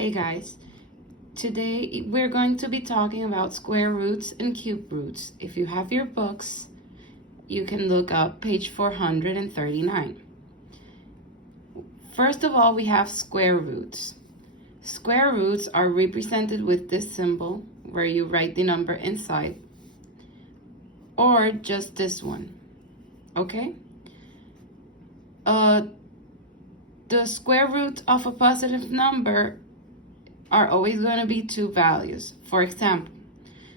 Hey guys, today we're going to be talking about square roots and cube roots. If you have your books, you can look up page 439. First of all, we have square roots. Square roots are represented with this symbol where you write the number inside, or just this one, okay? The square root of a positive number are always going to be two values. For example,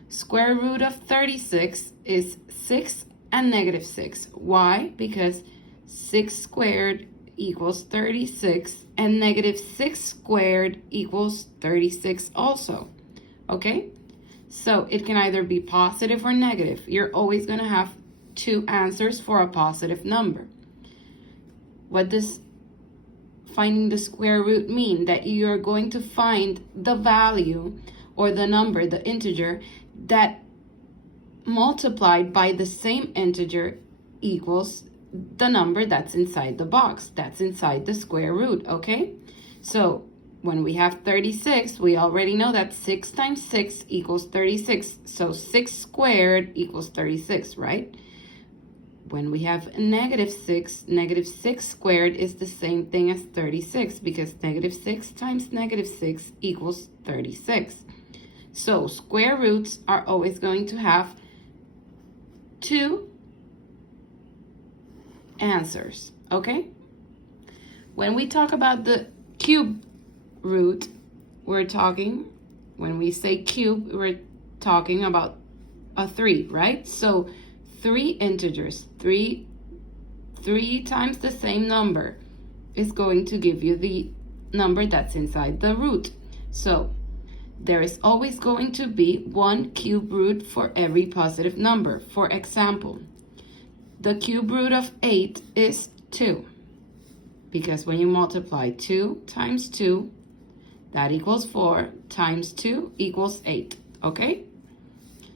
square root of 36 is 6 and negative 6. Why? Because 6 squared equals 36 and negative 6 squared equals 36 also. Okay? So it can either be positive or negative. You're always going to have two answers for a positive number. What does finding the square root mean? That you're going to find the value or the number, the integer, that multiplied by the same integer equals the number that's inside the box, that's inside the square root, okay? So when we have 36, we already know that 6 times 6 equals 36. So 6 squared equals 36, right? When we have negative 6 squared is the same thing as 36 because negative 6 times negative 6 equals 36. So square roots are always going to have two answers, okay? When we talk about the cube root, when we say cube, we're talking about a 3, right? So 3 integers, 3 times the same number is going to give you the number that's inside the root. So there is always going to be one cube root for every positive number. For example, the cube root of 8 is 2, because when you multiply 2 times 2, that equals 4, times 2 equals 8, okay?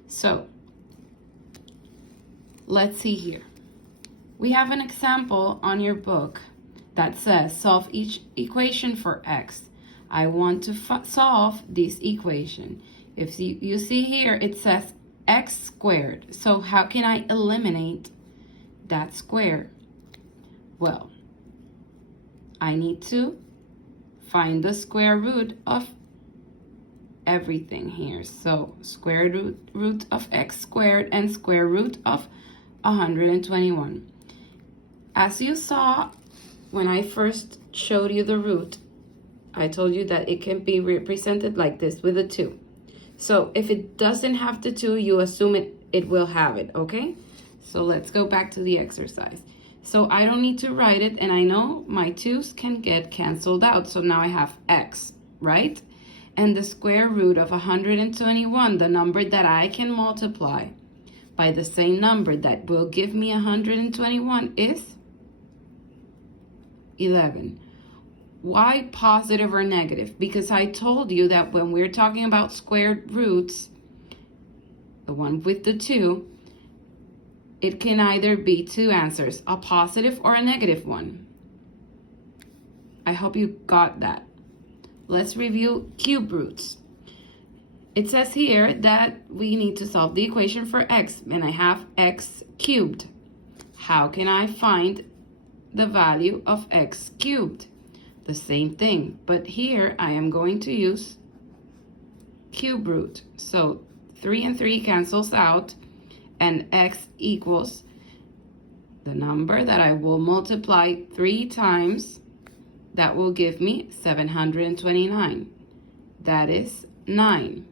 So let's see here. We have an example on your book that says solve each equation for x. I want to solve this equation. If you see here, it says x squared. So how can I eliminate that square? Well, I need to find the square root of everything here. So square root of x squared and square root of 121. As you saw when I first showed you the root, I told you that it can be represented like this with a 2. So if it doesn't have the 2, you assume it will have it, okay? So let's go back to the exercise. So I don't need to write it, and I know my 2's can get canceled out. So now I have x, right? And the square root of 121, the number that I can multiply by the same number that will give me 121 is 11. Why positive or negative? Because I told you that when we're talking about squared roots, the one with the 2, it can either be two answers, a positive or a negative one. I hope you got that. Let's review cube roots. It says here that we need to solve the equation for x, and I have x cubed. How can I find the value of x cubed? The same thing, but here I am going to use cube root. So 3 and 3 cancels out, and x equals the number that I will multiply 3 times. That will give me 729. That is 9.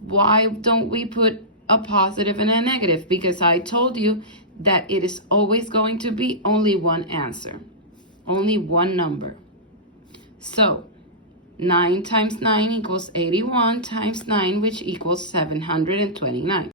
Why don't we put a positive and a negative? Because I told you that it is always going to be only one answer, only one number. So 9 times 9 equals 81 times 9, which equals 729.